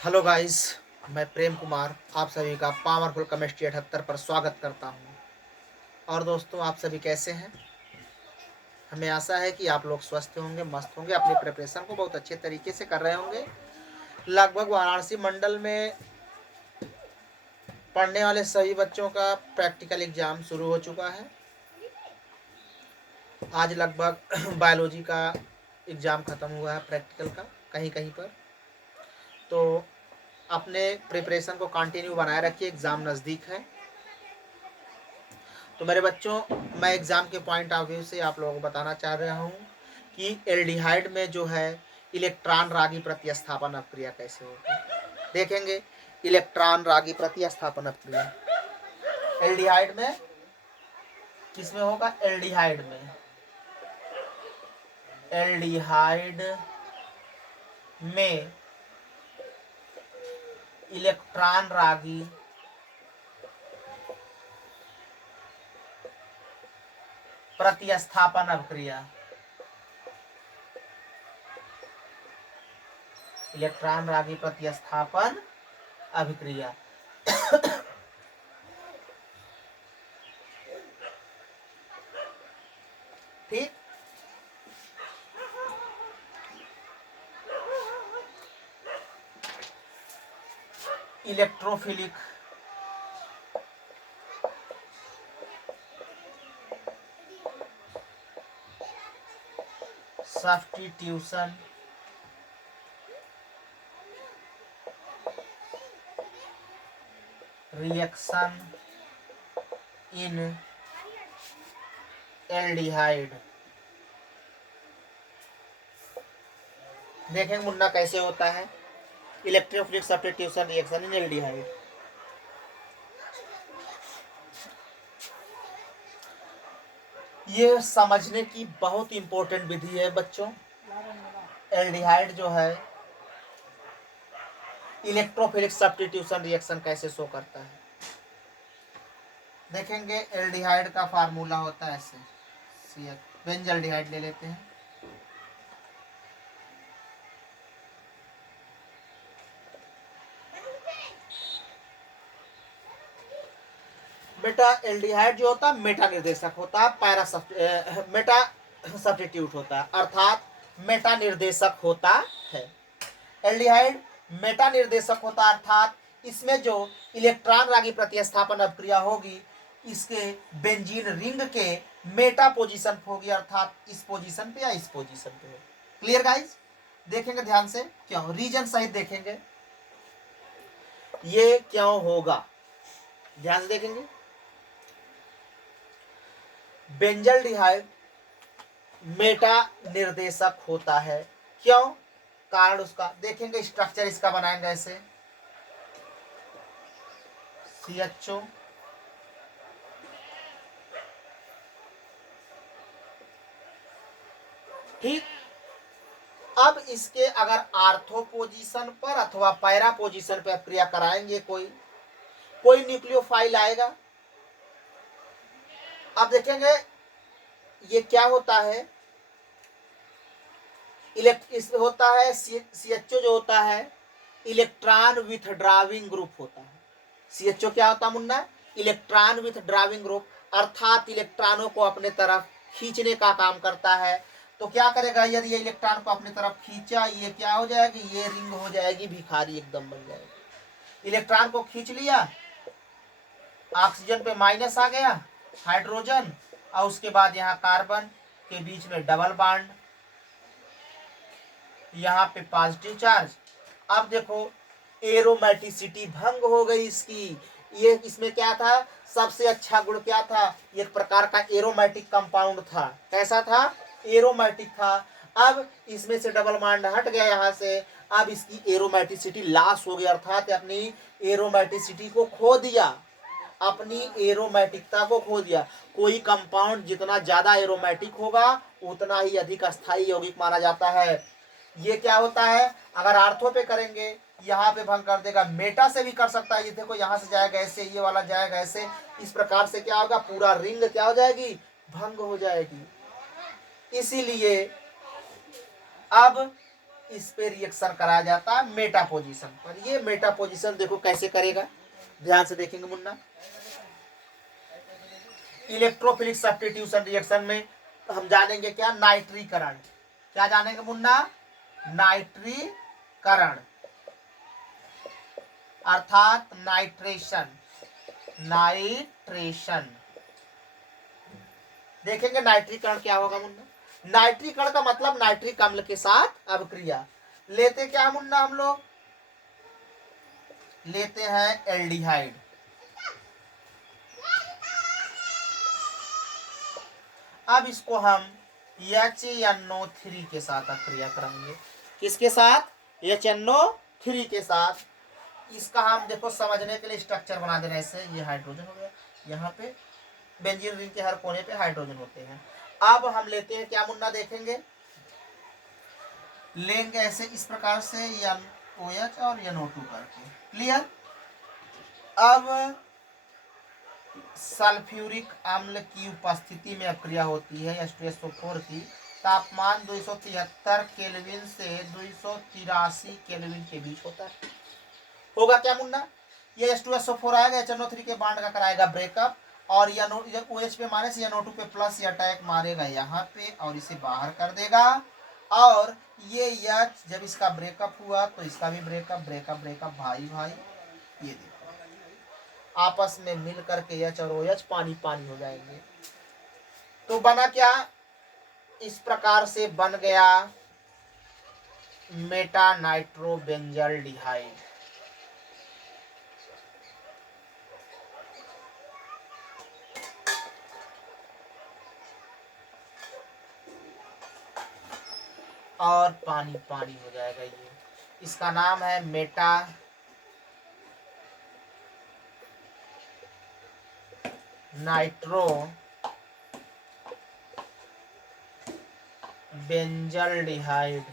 Hello guys, मैं प्रेम कुमार आप सभी का पावरफुल केमिस्ट्री 78 पर स्वागत करता हूं। और दोस्तों, आप सभी कैसे हैं? हमें आशा है कि आप लोग स्वस्थ होंगे, मस्त होंगे, अपनी प्रिपरेशन को बहुत अच्छे तरीके से कर रहे होंगे। लगभग वाराणसी मंडल में पढ़ने वाले सभी बच्चों का प्रैक्टिकल एग्जाम शुरू हो चुका है। आज लगभग बायोलॉजी का एग्ज़ाम ख़त्म हुआ है, प्रैक्टिकल का कहीं कहीं पर। तो अपने प्रिपरेशन को कंटिन्यू बनाए रखिए, एग्ज़ाम नज़दीक है। तो मेरे बच्चों, मैं एग्ज़ाम के पॉइंट ऑफ व्यू से आप लोगों को बताना चाह रहा हूँ कि एल्डिहाइड में जो है इलेक्ट्रॉन रागी प्रतिस्थापन अपक्रिया कैसे होती है। देखेंगे इलेक्ट्रॉन रागी प्रतिस्थापन अपक्रिया एल्डिहाइड में किसमें होगा? एल्डिहाइड में इलेक्ट्रॉन रागी प्रतिस्थापन अपक्रिया, इलेक्ट्रॉन रागी प्रतिस्थापन अभिक्रिया। ठीक, electrophilic substitution reaction in aldehyde. देखेंगे मुन्ना कैसे होता है electrophilic substitution reaction in aldehyde. ये समझने की बहुत इंपॉर्टेंट विधि है बच्चों। एल्डिहाइड जो है इलेक्ट्रोफिलिक सब्स्टिट्यूशन रिएक्शन कैसे शो करता है। देखेंगे एल्डिहाइड का फार्मूला होता है ऐसे, बेंजल्डिहाइड ले लेते हैं। बेटा एल्डिहाइड जो होता है मेटा निर्देशक होता है, मेटा सब्स्टिट्यूट होता है, अर्थात मेटा निर्देशक होता है। एल्डिहाइड मेटा निर्देशक होता है, अर्थात इसमें जो इलेक्ट्रॉन रागी प्रतिस्थापन अपक्रिया होगी इसके बेंजीन रिंग के मेटा पोजीशन होगी, अर्थात इस पोजीशन पे या इस पोजीशन पे। Clear guys? देखेंगे ध्यान से, क्यों रीजन सहित देखेंगे ये क्यों होगा, ध्यान से देखेंगे। बेंजल्डिहाइड मेटा निर्देशक होता है, क्यों? कारण उसका देखेंगे, स्ट्रक्चर इसका बनाएंगे ऐसे CHO ठीक। अब इसके अगर आर्थो पोजीशन पर अथवा पैरा पोजीशन पर क्रिया कराएंगे कोई न्यूक्लियोफाइल आएगा। अब देखेंगे ये क्या होता है, इस होता है CHO जो होता है इलेक्ट्रॉन विथड्राविंग ग्रुप होता है। CHO क्या होता है मुन्ना? इलेक्ट्रॉन विथड्राविंग ग्रुप, अर्थात इलेक्ट्रॉनों को अपने तरफ खींचने का काम करता है। तो क्या करेगा, यदि ये इलेक्ट्रॉन को अपनी तरफ खींचा, ये क्या हो जाएगी, ये रिंग हो जाएगी, भिखारी एकदम बन जाएगी। इलेक्ट्रॉन को खींच लिया, ऑक्सीजन पे माइनस आ गया, हाइड्रोजन, और उसके बाद यहाँ कार्बन के बीच में डबल बॉन्ड, यहाँ पे पॉजिटिव चार्ज। अब देखो एरोमेटिसिटी भंग हो गई इसकी। ये इसमें क्या था, सबसे अच्छा गुण क्या था, एक प्रकार का एरोमेटिक कंपाउंड था। कैसा था? एरोमेटिक था। अब इसमें से डबल बॉन्ड हट गया यहाँ से, अब इसकी एरोमेटिसिटी लॉस हो गई, अर्थात अपनी एरोमेटिसिटी को खो दिया, अपनी एरोमेटिकता को खो दिया। कोई कंपाउंड जितना ज्यादा एरोमेटिक होगा उतना ही अधिक अस्थायी यौगिक माना जाता है। ये क्या होता है, अगर आर्थो पे करेंगे यहाँ पे भंग कर देगा, मेटा से भी कर सकता है। ये देखो यहाँ से जाएगा ऐसे, ये वाला जाएगा ऐसे, इस प्रकार से क्या होगा, पूरा रिंग क्या हो जाएगी, भंग हो जाएगी। इसीलिए अब इस पे रिएक्शन कराया जाता है मेटा पोजीशन पर। ये मेटा पोजीशन देखो कैसे करेगा, ध्यान से देखेंगे मुन्ना। इलेक्ट्रोफिलिक सब्स्टिट्यूशन रिएक्शन में हम जानेंगे क्या, नाइट्रीकरण। क्या जानेंगे मुन्ना, नाइट्रीकरण अर्थात नाइट्रेशन। नाइट्रेशन देखेंगे नाइट्रीकरण क्या होगा मुन्ना। नाइट्रीकरण का मतलब नाइट्रिक अम्ल के साथ अभिक्रिया। लेते क्या मुन्ना, हम लोग लेते हैं एल्डिहाइड। अब इसको हम HNO3 के साथ अभिक्रिया करेंगे। किसके साथ, HNO3 के साथ। इसका हम देखो समझने के लिए स्ट्रक्चर बना दे रहे हैं। ऐसे ये हाइड्रोजन हो गया, यहाँ पे बेंजीन रिंग के हर कोने पे हाइड्रोजन होते हैं। अब हम लेते हैं क्या मुन्ना, देखेंगे लेंगे ऐसे इस प्रकार से NOH और NO2 करके। क्लियर। अब सल्फ्यूरिक अम्ल की उपस्थिति में अभिक्रिया होती है H2SO4 की। तापमान 273 केल्विन से 283 केल्विन के बीच होता है। होगा क्या मुन्ना, ये H2SO4 आएगा, HNO3 के बॉन्ड का कराएगा ब्रेकअप, और OH पे माइनस NO2 पे प्लस, ये अटैक मारेगा यहाँ पे और इसे बाहर कर देगा। और ये H जब इसका ब्रेकअप हुआ तो इसका भी ब्रेकअप ब्रेकअप ब्रेकअप भाई भाई, ये देखो आपस में मिल करके H और OH पानी पानी हो जाएंगे। तो बना क्या, इस प्रकार से बन गया मेटा नाइट्रोबेंजल्डिहाइड। और पानी पानी हो जाएगा। ये इसका नाम है मेटा नाइट्रो बेंजल्डिहाइड।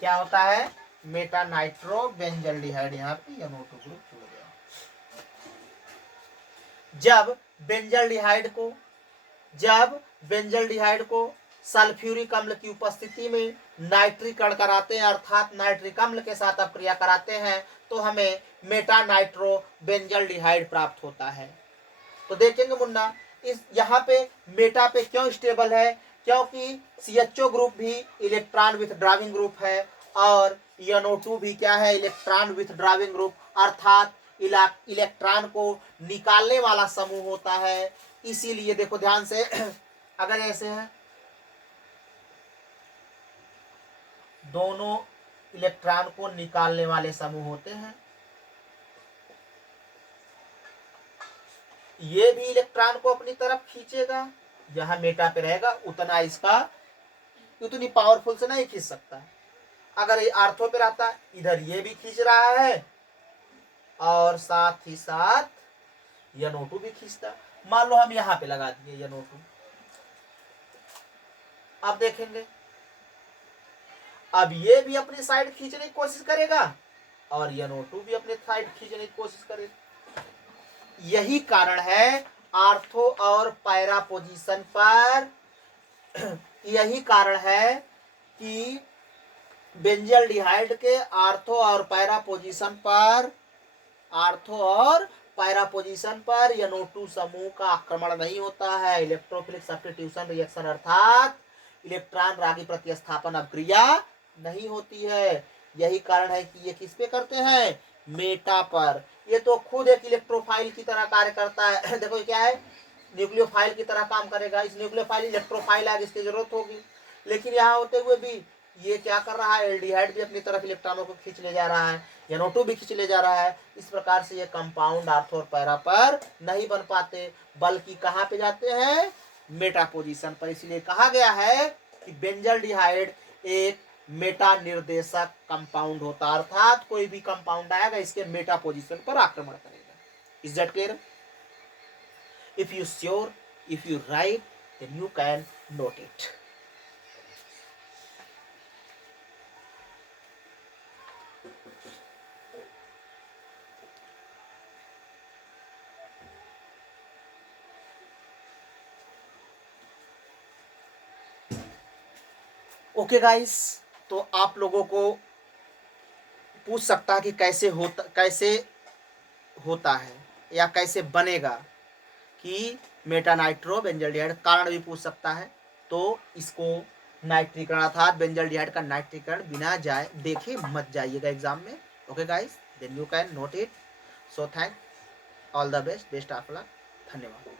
क्या होता है, मेटा नाइट्रो बेंजल्डिहाइड। यहाँ पे NO2 ग्रुप जुड़ गया। जब बेंजल्डिहाइड को सल्फ्यूरिक अम्ल की उपस्थिति में नाइट्रीकरण कराते हैं अर्थात नाइट्रिक अम्ल के साथ अभिक्रिया कराते हैं तो हमें मेटा नाइट्रो बेंजल्डिहाइड प्राप्त होता है। तो देखेंगे मुन्ना, इस यहाँ पे मेटा पे क्यों स्टेबल है, क्योंकि CHO ग्रुप भी इलेक्ट्रॉन विथड्राविंग ग्रुप है और NO2 भी क्या है, इलेक्ट्रॉन विथड्राविंग ग्रुप अर्थात इलेक्ट्रॉन को निकालने वाला समूह होता है। इसीलिए देखो ध्यान से अगर ऐसे है, दोनों इलेक्ट्रॉन को निकालने वाले समूह होते हैं। ये भी इलेक्ट्रॉन को अपनी तरफ खींचेगा, जहां मेटा पे रहेगा उतना इसका उतनी पावरफुल से नहीं खींच सकता। अगर ये आर्थो पे रहता इधर ये भी खींच रहा है और साथ ही साथ NO2 भी खींचता। मान लो हम यहाँ पे लगा दिए NO2, अब देखेंगे अब ये भी अपनी साइड खींचने की कोशिश करेगा और NO2 भी अपने साइड खींचने की कोशिश करेगा। यही कारण है आर्थो और पैरा पोजीशन पर यही कारण है कि बेंजल्डिहाइड के आर्थो और पैरा पोजीशन पर NO2 समूह का आक्रमण नहीं होता है। इलेक्ट्रोफिलिक सब्स्टिट्यूशन रिएक्शन अर्थात इलेक्ट्रॉन रागी प्रतिस्थापन अभिक्रिया नहीं होती है। यही कारण है कि ये किस पे करते हैं, मेटा पर। ये तो खुद एक इलेक्ट्रोफाइल की तरह कार्य करता है देखो ये क्या है, न्यूक्लियोफाइल की तरह काम करेगा। इस न्यूक्लियोफाइल इलेक्ट्रोफाइल है, इसकी जरूरत होगी, लेकिन यहाँ होते हुए भी ये क्या कर रहा है, एल्डिहाइड भी अपनी तरफ इलेक्ट्रॉनों को खींच ले जा रहा है, NO2 भी खींच ले जा रहा है। इस प्रकार से ये कंपाउंड आर्थो और पैरा पर नहीं बन पाते, बल्कि कहाँ पे जाते हैं, मेटा पोजीशन पर। इसलिए कहा गया है कि बेंजल्डिहाइड एक मेटा निर्देशक कंपाउंड होता है अर्थात कोई भी कंपाउंड आएगा इसके मेटा पोजीशन पर आक्रमण करेगा। Is that clear? If you sure, if you write, then you can note it. Okay guys, तो आप लोगों को पूछ सकता है कि कैसे होता है या कैसे बनेगा कि मेटानाइट्रो बेंजल्डिहाइड, कारण भी पूछ सकता है। तो इसको नाइट्रीकरण अर्थात बेंजल्डिहाइड का नाइट्रीकरण बिना जाए देखे मत जाइएगा एग्जाम में। Okay guys, then you can note it. So thank all the best of luck. धन्यवाद।